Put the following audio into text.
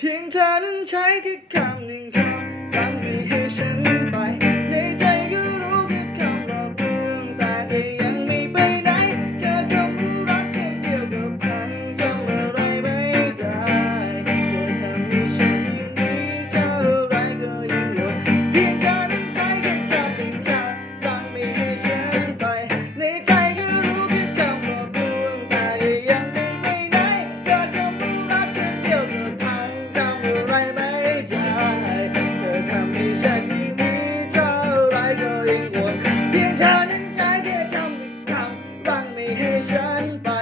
흰자는 잘게 감는 거 감는 Generation. Bye.